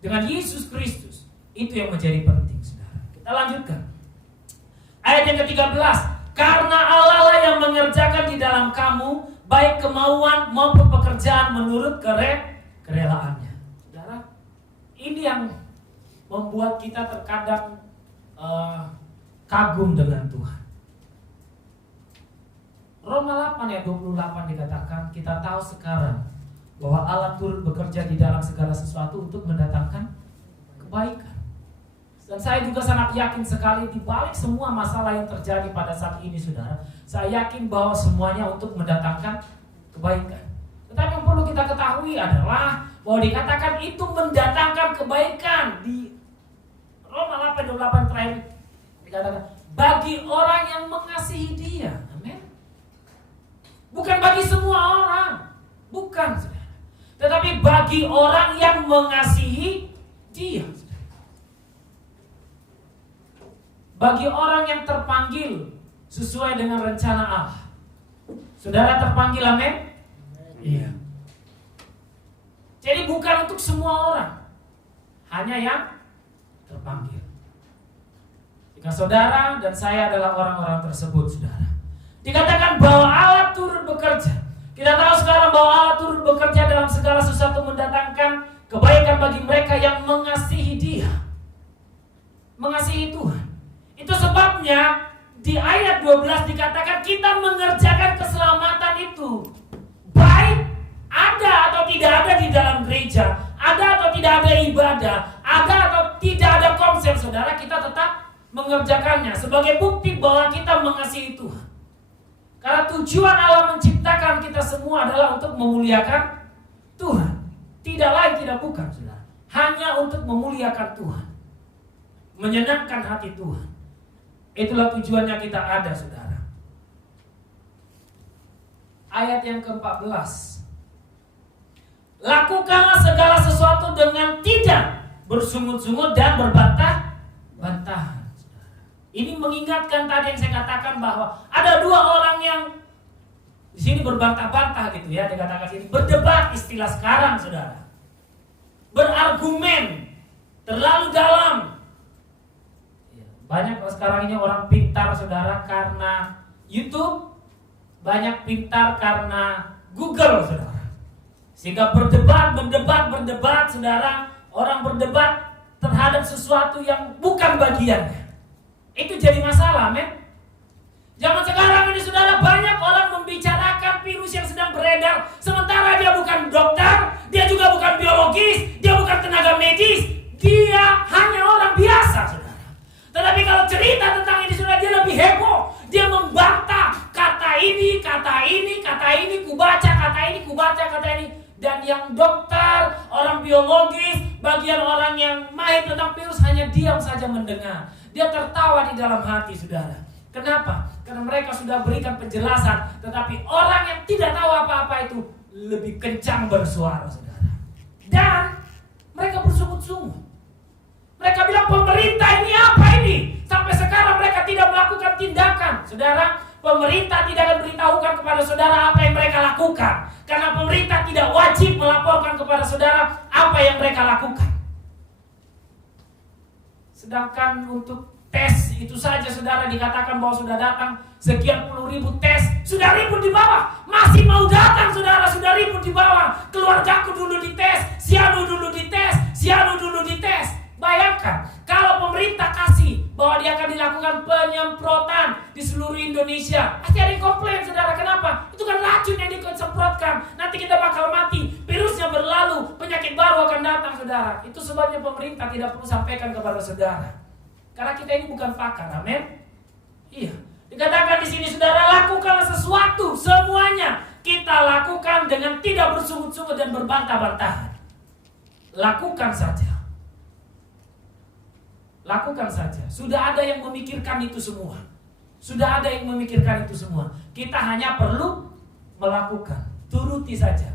dengan Yesus Kristus. Itu yang menjadi penting, saudara. Kita lanjutkan. Ayat yang ke-13. Karena Allah lah yang mengerjakan di dalam kamu baik kemauan maupun pekerjaan menurut kerelaannya. Saudara, ini yang membuat kita terkadang kagum dengan Tuhan. Roma 8 ayat 28 dikatakan, kita tahu sekarang bahwa Allah turut bekerja di dalam segala sesuatu untuk mendatangkan kebaikan. Dan saya juga sangat yakin sekali di balik semua masalah yang terjadi pada saat ini, saudara, saya yakin bahwa semuanya untuk mendatangkan kebaikan. Tetapi yang perlu kita ketahui adalah bahwa dikatakan itu mendatangkan kebaikan. Di Roma 8:28 terakhir dikatakan bagi orang yang mengasihi Dia. Amin. Bukan bagi semua orang, bukan, saudara. Tetapi bagi orang yang mengasihi Dia. Bagi orang yang terpanggil sesuai dengan rencana Allah. Saudara terpanggil, amin? Iya. Jadi bukan untuk semua orang, hanya yang terpanggil. Jika saudara dan saya adalah orang-orang tersebut, saudara, dikatakan bahwa Allah turut bekerja. Kita tahu sekarang bahwa Allah turut bekerja dalam segala sesuatu mendatangkan kebaikan bagi mereka yang mengasihi Dia, mengasihi Tuhan. Itu sebabnya di ayat 12 dikatakan kita mengerjakan keselamatan itu, baik ada atau tidak ada di dalam gereja, ada atau tidak ada ibadah, ada atau tidak ada konser, saudara, kita tetap mengerjakannya sebagai bukti bahwa kita mengasihi Tuhan. Karena tujuan Allah menciptakan kita semua adalah untuk memuliakan Tuhan. Tidak lain, tidak bukan, saudara. Hanya untuk memuliakan Tuhan, menyenangkan hati Tuhan. Itulah tujuannya kita ada, saudara. Ayat yang ke-14. Lakukanlah segala sesuatu dengan tidak bersungut-sungut dan berbantah-bantahan. Ini mengingatkan tadi yang saya katakan bahwa ada dua orang yang di sini berbantah-bantah gitu ya, dikatakan sini berdebat, istilah sekarang, saudara. Berargumen terlalu dalam. Banyak sekarang ini orang pintar, saudara, karena YouTube, banyak pintar karena Google, saudara. Sehingga berdebat, saudara. Orang berdebat terhadap sesuatu yang bukan bagiannya. Itu jadi masalah, men. Zaman sekarang ini, saudara, banyak orang membicarakan virus yang sedang beredar, sementara dia bukan dokter, dia juga bukan biologis, dia bukan tenaga medis, dia hanya orang biasa, saudara. Tetapi kalau cerita tentang ini, sudah dia lebih heboh. Dia membantah kata ini, kubaca kata ini. Dan yang dokter, orang biologis, bagian orang yang mahir tentang virus hanya diam saja mendengar. Dia tertawa di dalam hati, saudara. Kenapa? Karena mereka sudah berikan penjelasan, tetapi orang yang tidak tahu apa-apa itu lebih kencang bersuara, saudara. Dan mereka bersungut-sungut. Mereka bilang pemerintah ini apa ini? Sampai sekarang mereka tidak melakukan tindakan. Saudara, pemerintah tidak akan beritahukan kepada saudara apa yang mereka lakukan. Karena pemerintah tidak wajib melaporkan kepada saudara apa yang mereka lakukan. Sedangkan untuk tes itu saja, saudara, dikatakan bahwa sudah datang sekian puluh ribu tes. Sudah ribut di bawah, masih mau datang, saudara, sudah ribut di bawah. Keluargaku dulu dites, si Anu dulu dites. Bayangkan kalau pemerintah kasih bahwa dia akan dilakukan penyemprotan di seluruh Indonesia, pasti ada yang komplain, saudara. Kenapa? Itu kan racun yang disemprotkan. Nanti kita bakal mati, virusnya berlalu, penyakit baru akan datang, saudara. Itu sebabnya pemerintah tidak perlu sampaikan kepada saudara. Karena kita ini bukan pakar, amin. Iya. Dikatakan di sini, saudara, lakukanlah sesuatu, semuanya kita lakukan dengan tidak bersungut-sungut dan berbantah-bantahan. Lakukan saja. Lakukan saja. Sudah ada yang memikirkan itu semua. Kita hanya perlu melakukan. Turuti saja,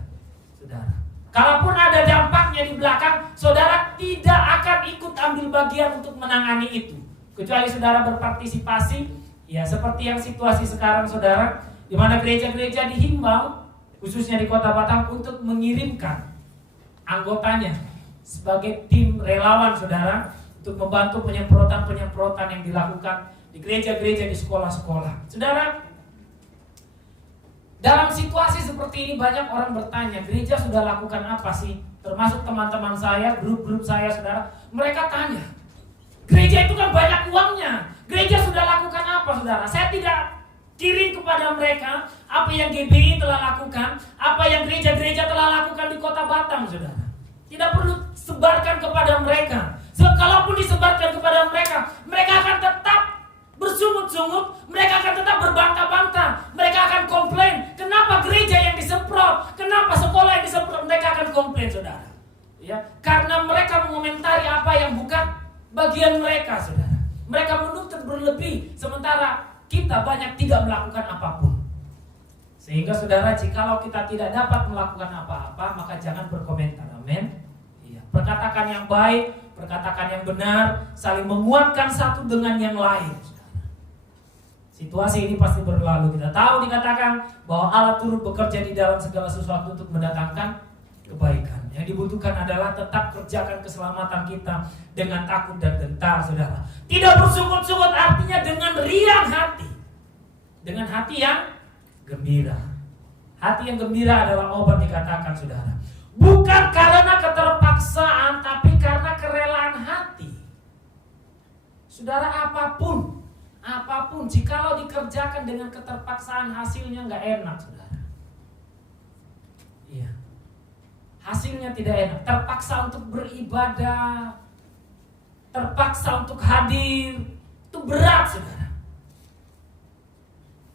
saudara. Kalaupun ada dampaknya di belakang, saudara tidak akan ikut ambil bagian untuk menangani itu. Kecuali saudara berpartisipasi, ya seperti yang situasi sekarang, saudara, di mana gereja-gereja dihimbau, khususnya di Kota Batam, untuk mengirimkan anggotanya sebagai tim relawan saudara untuk membantu penyemprotan yang dilakukan di gereja-gereja, di sekolah-sekolah. Saudara, dalam situasi seperti ini banyak orang bertanya, gereja sudah lakukan apa sih? Termasuk teman-teman saya, grup-grup saya saudara, mereka tanya, gereja itu kan banyak uangnya, gereja sudah lakukan apa saudara? Saya tidak kirim kepada mereka apa yang GBI telah lakukan, apa yang gereja-gereja telah lakukan di kota Batam saudara. Tidak perlu sebarkan kepada mereka. Kalaupun disebarkan kepada mereka, mereka akan tetap bersungut-sungut, mereka akan tetap berbantah-bantah, mereka akan komplain. Kenapa gereja yang disemprot? Kenapa sekolah yang disemprot? Mereka akan komplain saudara. Ya, karena mereka mengomentari apa yang bukan bagian mereka saudara. Mereka menuntut berlebih, sementara kita banyak tidak melakukan apapun. Sehingga saudara, jikalau kita tidak dapat melakukan apa-apa, maka jangan berkomentar. Amin. Iya. Perkatakan yang baik, perkatakan yang benar, saling menguatkan satu dengan yang lain. Situasi ini pasti berlalu. Kita tahu dikatakan bahwa Allah turut bekerja di dalam segala sesuatu untuk mendatangkan kebaikan. Yang dibutuhkan adalah tetap kerjakan keselamatan kita dengan takut dan gentar, saudara. Tidak bersungut-sungut, artinya dengan riang hati, dengan hati yang gembira. Hati yang gembira adalah obat, dikatakan saudara. Bukan karena keterpaksaan, tapi karena kerelaan hati. Saudara, apapun, jikalau dikerjakan dengan keterpaksaan, hasilnya nggak enak, saudara. Iya, hasilnya tidak enak. Terpaksa untuk beribadah, terpaksa untuk hadir, itu berat, saudara.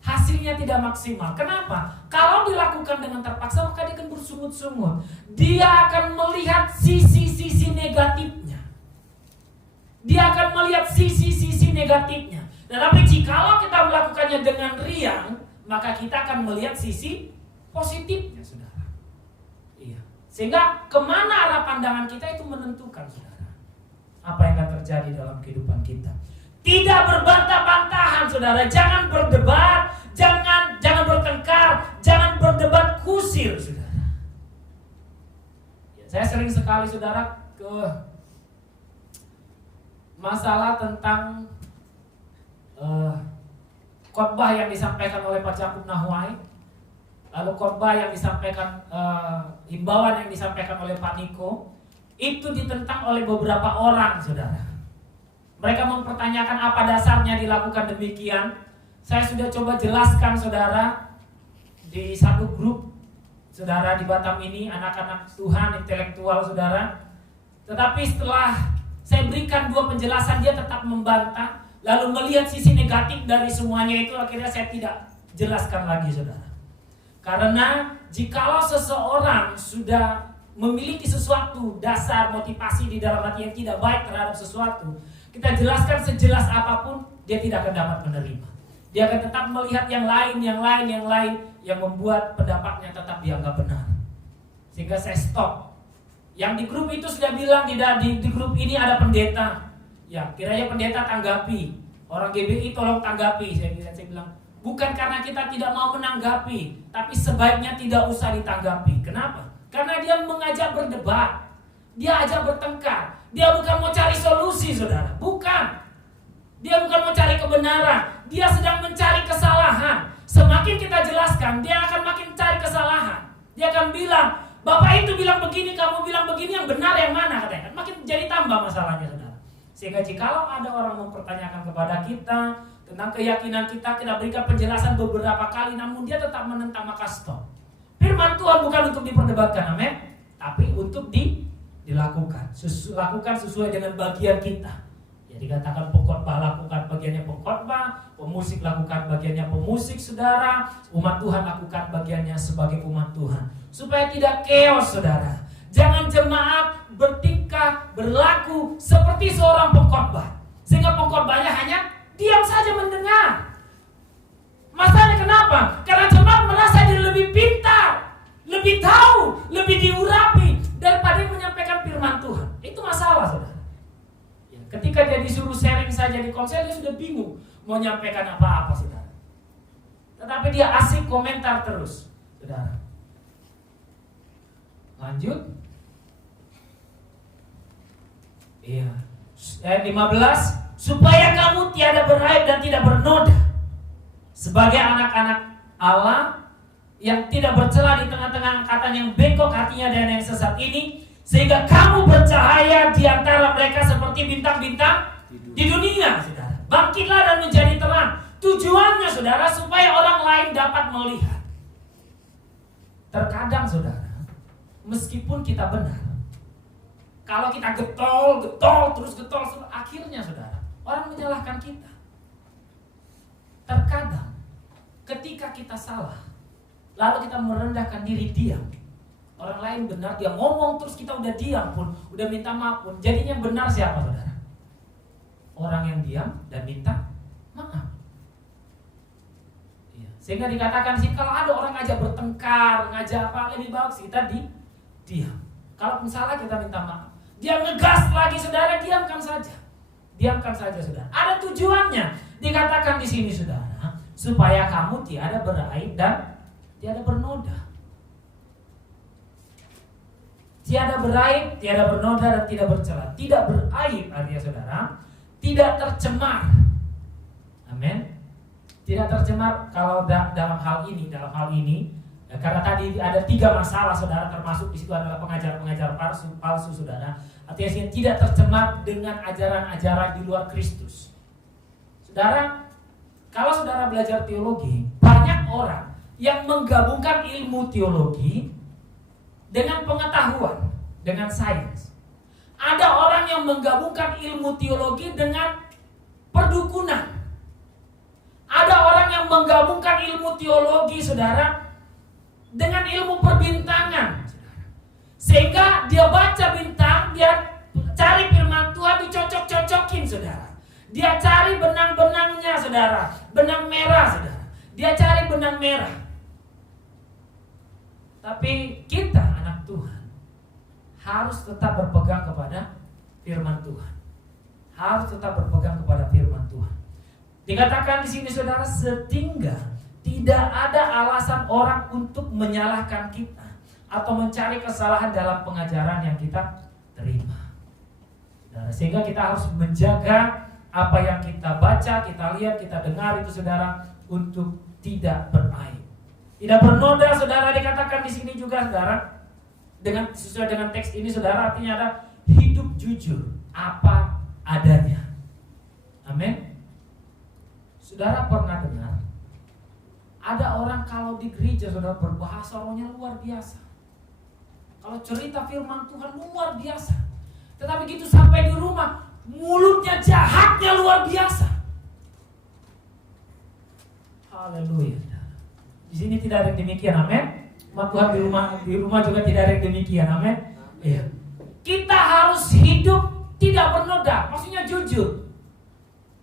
Hasilnya tidak maksimal. Kenapa? Kalau dilakukan dengan terpaksa, maka dia akan bersungut-sungut. Dia akan melihat sisi-sisi negatifnya. Dia akan melihat sisi-sisi negatifnya. Tetapi jikalau kita melakukannya dengan riang, maka kita akan melihat sisi positifnya, saudara. Iya. Sehingga kemana arah pandangan kita itu menentukan, saudara, apa yang akan terjadi dalam kehidupan kita. Tidak berbantah-bantahan, saudara. Jangan berdebat, jangan bertengkar, jangan berdebat kusir, saudara. Ya, saya sering sekali, saudara, ke masalah tentang khotbah yang disampaikan oleh Pak Jakub Nahwai, lalu khotbah yang disampaikan, himbauan yang disampaikan oleh Pak Niko, itu ditentang oleh beberapa orang, saudara. Mereka mempertanyakan apa dasarnya dilakukan demikian. Saya sudah coba jelaskan, saudara, di satu grup, saudara, di Batam ini, anak-anak Tuhan intelektual, saudara. Tetapi setelah saya berikan dua penjelasan, dia tetap membantah, lalu melihat sisi negatif dari semuanya itu. Akhirnya saya tidak jelaskan lagi, saudara. Karena jikalau seseorang sudah memiliki sesuatu dasar motivasi di dalam hati yang tidak baik terhadap sesuatu, kita jelaskan sejelas apapun, dia tidak akan dapat menerima. Dia akan tetap melihat yang lain yang membuat pendapatnya tetap dianggap benar. Sehingga saya stop. Yang di grup itu sudah bilang, di grup ini ada pendeta. Ya, kiranya pendeta tanggapi. Orang GBI tolong tanggapi. Saya bilang, bukan karena kita tidak mau menanggapi, tapi sebaiknya tidak usah ditanggapi. Kenapa? Karena dia mengajak berdebat, dia ajak bertengkar. Dia bukan mau cari solusi, saudara. Bukan. Dia bukan mau cari kebenaran. Dia sedang mencari kesalahan. Semakin kita jelaskan, dia akan makin cari kesalahan. Dia akan bilang, Bapak itu bilang begini, kamu bilang begini, yang benar yang mana, katanya. Makin jadi tambah masalahnya, saudara. Sehingga jikalau ada orang mempertanyakan kepada kita tentang keyakinan kita berikan penjelasan beberapa kali, namun dia tetap menentang, maka stop. Firman Tuhan bukan untuk diperdebatkan, amin, tapi untuk dilakukan. Lakukan sesuai dengan bagian kita. Ya, dikatakan pengkhotbah lakukan bagiannya pengkhotbah, pemusik lakukan bagiannya pemusik, saudara. Umat Tuhan lakukan bagiannya sebagai umat Tuhan. Supaya tidak chaos, saudara. Jangan jemaat bertingkah, berlaku seperti seorang pengkhotbah, sehingga pengkhotbahnya hanya diam saja mendengar. Masalahnya kenapa? Karena jemaat merasa dia lebih pintar, lebih tahu, lebih diurapi daripada menyampaikan firman Tuhan. Itu masalah, saudara. Ya, ketika dia disuruh sharing saja di konsel, dia sudah bingung mau menyampaikan apa-apa, saudara. Tetapi dia asik komentar terus, saudara. Lanjut. Iya. Ayat 15, supaya kamu tiada beraib dan tidak bernoda sebagai anak-anak Allah yang tidak bercela di tengah-tengah angkatan yang bengkok hatinya dan yang sesat ini, sehingga kamu bercahaya di antara mereka seperti bintang-bintang di dunia, saudara. Bangkitlah dan menjadi terang. Tujuannya, saudara, supaya orang lain dapat melihat. Terkadang, saudara, meskipun kita benar, kalau kita getol, akhirnya, saudara, orang menyalahkan kita. Terkadang ketika kita salah, lalu kita merendahkan diri, diam. Orang lain benar, dia ngomong terus kita udah diam pun, udah minta maaf pun. Jadinya benar siapa, saudara? Orang yang diam dan minta maaf. Sehingga dikatakan sih, kalau ada orang ngajak bertengkar, ngajak apa, lebih bagus kita diam. Kalaupun salah kita minta maaf. Dia ngegas lagi, saudara, diamkan saja. Diamkan saja, saudara. Ada tujuannya. Dikatakan di sini, saudara, supaya kamu tiada beraib dan tiada bernoda. Tiada beraib, tiada bernoda dan tidak bercela. Tidak beraib artinya, saudara, tidak tercemar. Amin. Tidak tercemar kalau dalam hal ini ya, karena tadi ada 3 masalah, saudara, termasuk di situ adalah pengajar-pengajar palsu, saudara. Artinya tidak tercemar dengan ajaran-ajaran di luar Kristus. Saudara, kalau saudara belajar teologi, banyak orang yang menggabungkan ilmu teologi dengan pengetahuan, dengan sains. Ada orang yang menggabungkan ilmu teologi dengan perdukunan. Ada orang yang menggabungkan ilmu teologi, saudara, dengan ilmu perbintangan. Sehingga dia baca bintang, dia cari firman Tuhan, dicocok-cocokin, saudara. Dia cari benang-benangnya, saudara. Benang merah, saudara. Dia cari benang merah. Tapi kita, anak Tuhan, harus tetap berpegang kepada firman Tuhan. Harus tetap berpegang kepada firman Tuhan. Dikatakan di sini, saudara, sehingga tidak ada alasan orang untuk menyalahkan kita atau mencari kesalahan dalam pengajaran yang kita terima. Saudara, sehingga kita harus menjaga apa yang kita baca, kita lihat, kita dengar itu, saudara, untuk tidak beraib. Tidak bernoda, saudara, dikatakan di sini juga, saudara, sesuai dengan teks ini, saudara, artinya ada hidup jujur apa adanya. Amin. Saudara pernah dengar ada orang kalau di gereja, saudara, berbahasa rohnya luar biasa. Kalau cerita firman Tuhan luar biasa. Tetapi begitu sampai di rumah, mulutnya jahatnya luar biasa. Haleluya. Di sini tidak ada yang demikian, amin. Umat Tuhan di rumah juga tidak ada yang demikian, amin. Iya. Kita harus hidup tidak bernoda, maksudnya jujur.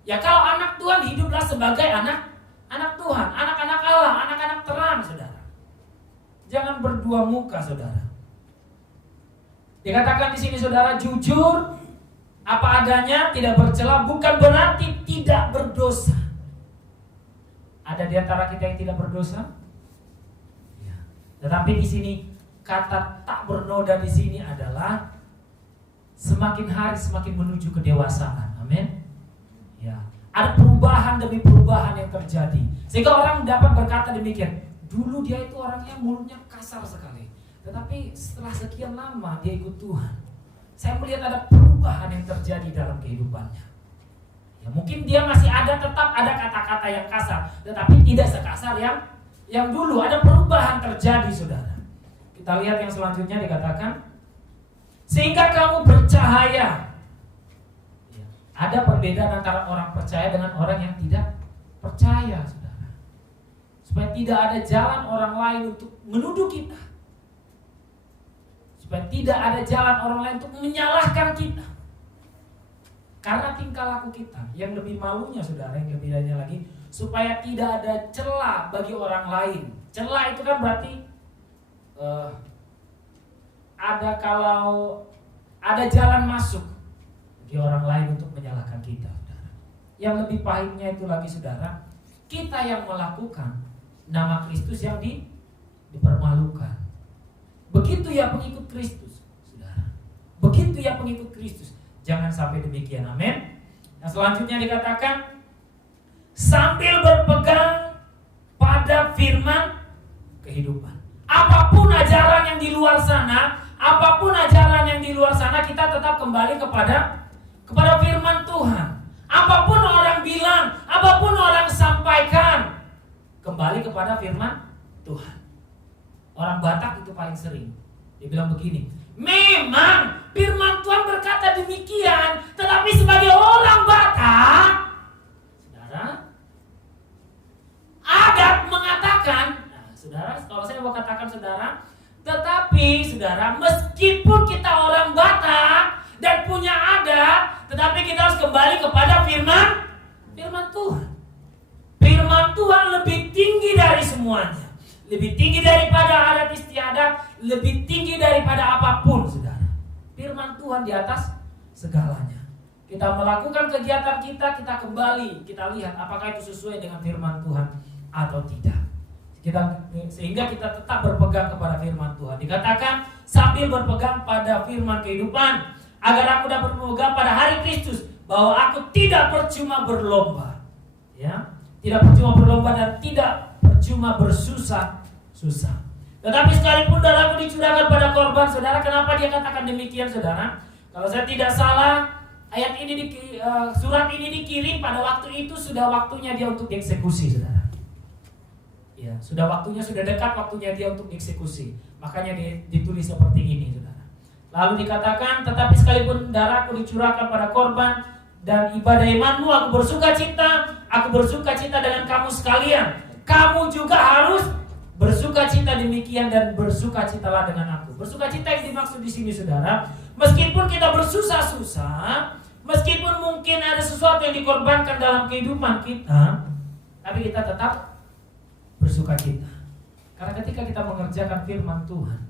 Ya, kalau anak Tuhan, hiduplah sebagai anak Tuhan, anak-anak Allah, anak-anak terang, saudara. Jangan berdua muka, saudara. Dikatakan di sini, saudara, jujur apa adanya, tidak bercela, bukan berarti tidak berdosa. Ada di antara kita yang tidak berdosa? Ya. Tetapi di sini kata tak bernoda di sini adalah semakin hari semakin menuju kedewasaan. Amin. Ya, ada perubahan demi perubahan yang terjadi. Sehingga orang dapat berkata demikian, dulu dia itu orangnya mulutnya kasar sekali, tetapi setelah sekian lama dia ikut Tuhan, saya melihat ada perubahan yang terjadi dalam kehidupannya. Ya, mungkin dia masih tetap ada kata-kata yang kasar, tetapi tidak sekasar yang dulu. Ada perubahan terjadi, saudara. Kita lihat yang selanjutnya, dikatakan sehingga kamu bercahaya. Ada perbedaan antara orang percaya dengan orang yang tidak percaya, saudara. Supaya tidak ada jalan orang lain untuk menuduh kita. Supaya tidak ada jalan orang lain untuk menyalahkan kita. Karena tingkah laku kita yang lebih malunya, saudara, yang lebih bedanya lagi, supaya tidak ada celah bagi orang lain. Celah itu kan berarti ada jalan masuk bagi orang lain untuk menyalahkan kita, saudara. Yang lebih pahitnya itu lagi, saudara, kita yang melakukan, nama Kristus yang dipermalukan. Begitu ya pengikut Kristus, saudara. Begitu ya pengikut Kristus. Jangan sampai demikian, amin. Nah, selanjutnya dikatakan sambil berpegang pada firman kehidupan. Apapun ajaran yang di luar sana, kita tetap kembali kepada firman Tuhan. Apapun orang bilang, apapun orang sampaikan, kembali kepada firman Tuhan. Orang Batak itu paling sering. Dia bilang begini, memang firman Tuhan berkata demikian, tetapi sebagai orang Batak, saudara, adat mengatakan, nah, saudara, kalau saya mau katakan saudara, tetapi saudara, meskipun kita orang Batak dan punya adat, tetapi kita harus kembali kepada firman Tuhan. Firman Tuhan lebih tinggi dari semuanya. Lebih tinggi daripada adat istiadat, lebih tinggi daripada apapun, saudara. Firman Tuhan di atas segalanya. Kita melakukan kegiatan kita kembali, kita lihat apakah itu sesuai dengan firman Tuhan atau tidak. Sehingga kita tetap berpegang kepada firman Tuhan. Dikatakan sambil berpegang pada firman kehidupan, agar aku dapat berpegang pada hari Kristus, bahwa aku tidak percuma berlomba, ya, tidak percuma berlomba dan tidak percuma bersusah. Tetapi sekalipun darahku dicurahkan pada korban, saudara, kenapa dia katakan demikian, saudara? Kalau saya tidak salah, ayat ini surat ini dikirim pada waktu itu sudah waktunya dia untuk dieksekusi, saudara. Ya, sudah dekat waktunya dia untuk dieksekusi. Makanya ditulis seperti ini, saudara. Lalu dikatakan, tetapi sekalipun darahku dicurahkan pada korban dan ibadah imanmu, aku bersuka cita dengan kamu sekalian. Kamu juga harus bersuka cita demikian dan bersuka citalah dengan aku. Bersuka cita yang dimaksud di sini, saudara, meskipun kita bersusah-susah, meskipun mungkin ada sesuatu yang dikorbankan dalam kehidupan kita, tapi kita tetap bersuka cita. Karena ketika kita mengerjakan firman Tuhan,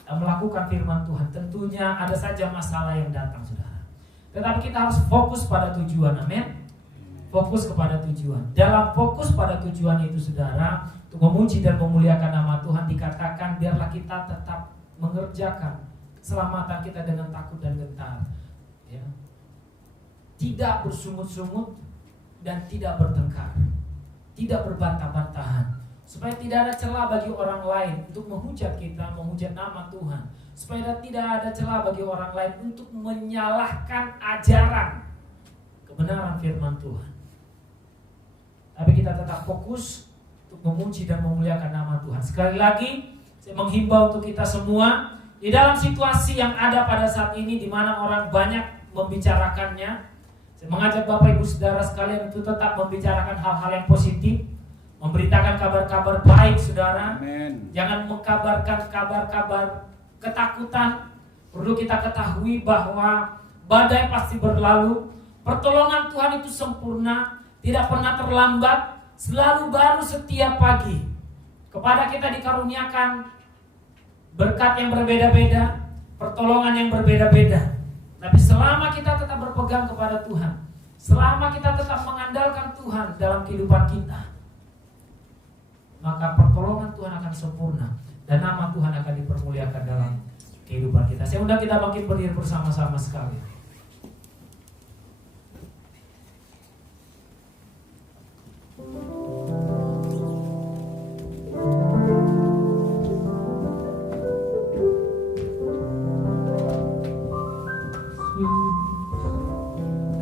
kita melakukan firman Tuhan, tentunya ada saja masalah yang datang, saudara. Tetapi kita harus fokus pada tujuan, amin. Fokus kepada tujuan. Dalam fokus pada tujuan itu, saudara, untuk memuji dan memuliakan nama Tuhan, dikatakan biarlah kita tetap mengerjakan keselamatan kita dengan takut dan gentar, ya. Tidak bersungut-sungut dan tidak bertengkar, tidak berbantah-bantahan, supaya tidak ada celah bagi orang lain untuk menghujat kita, menghujat nama Tuhan, supaya tidak ada celah bagi orang lain untuk menyalahkan ajaran kebenaran firman Tuhan. Tapi kita tetap fokus untuk memuji dan memuliakan nama Tuhan. Sekali lagi, saya menghimbau untuk kita semua, di dalam situasi yang ada pada saat ini, di mana orang banyak membicarakannya, saya mengajak Bapak Ibu Saudara sekalian untuk tetap membicarakan hal-hal yang positif, memberitakan kabar-kabar baik, saudara. Amen. Jangan mengkabarkan kabar-kabar ketakutan. Perlu kita ketahui bahwa badai pasti berlalu. Pertolongan Tuhan itu sempurna, tidak pernah terlambat, selalu baru setiap pagi. Kepada kita dikaruniakan berkat yang berbeda-beda, pertolongan yang berbeda-beda. Tapi selama kita tetap berpegang kepada Tuhan, selama kita tetap mengandalkan Tuhan dalam kehidupan kita, maka pertolongan Tuhan akan sempurna dan nama Tuhan akan dipermuliakan dalam kehidupan kita. Saya undang kita bangkit berdiri bersama-sama sekali.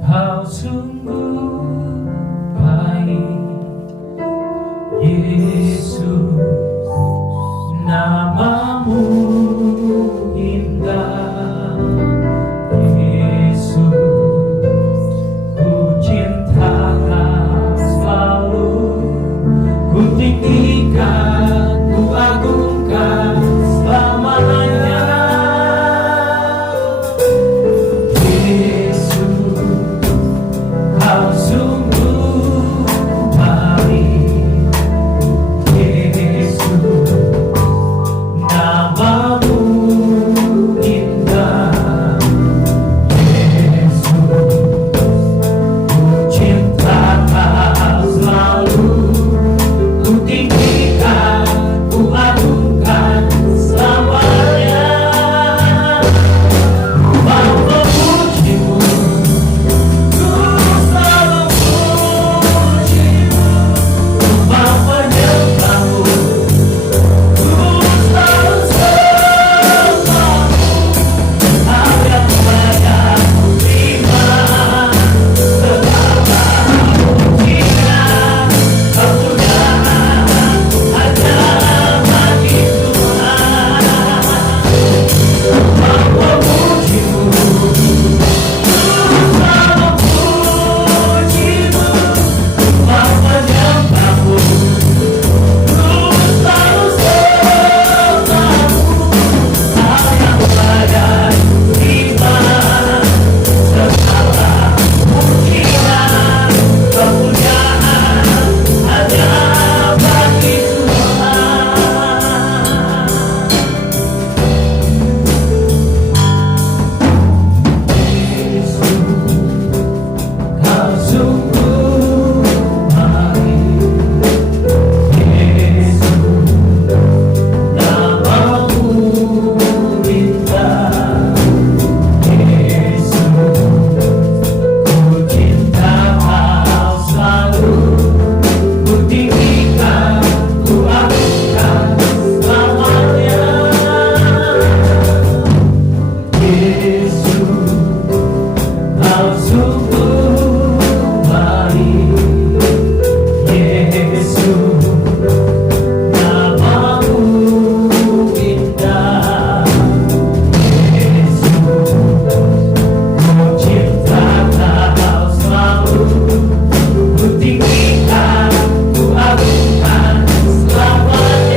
Kau sungguh baik, Yesus.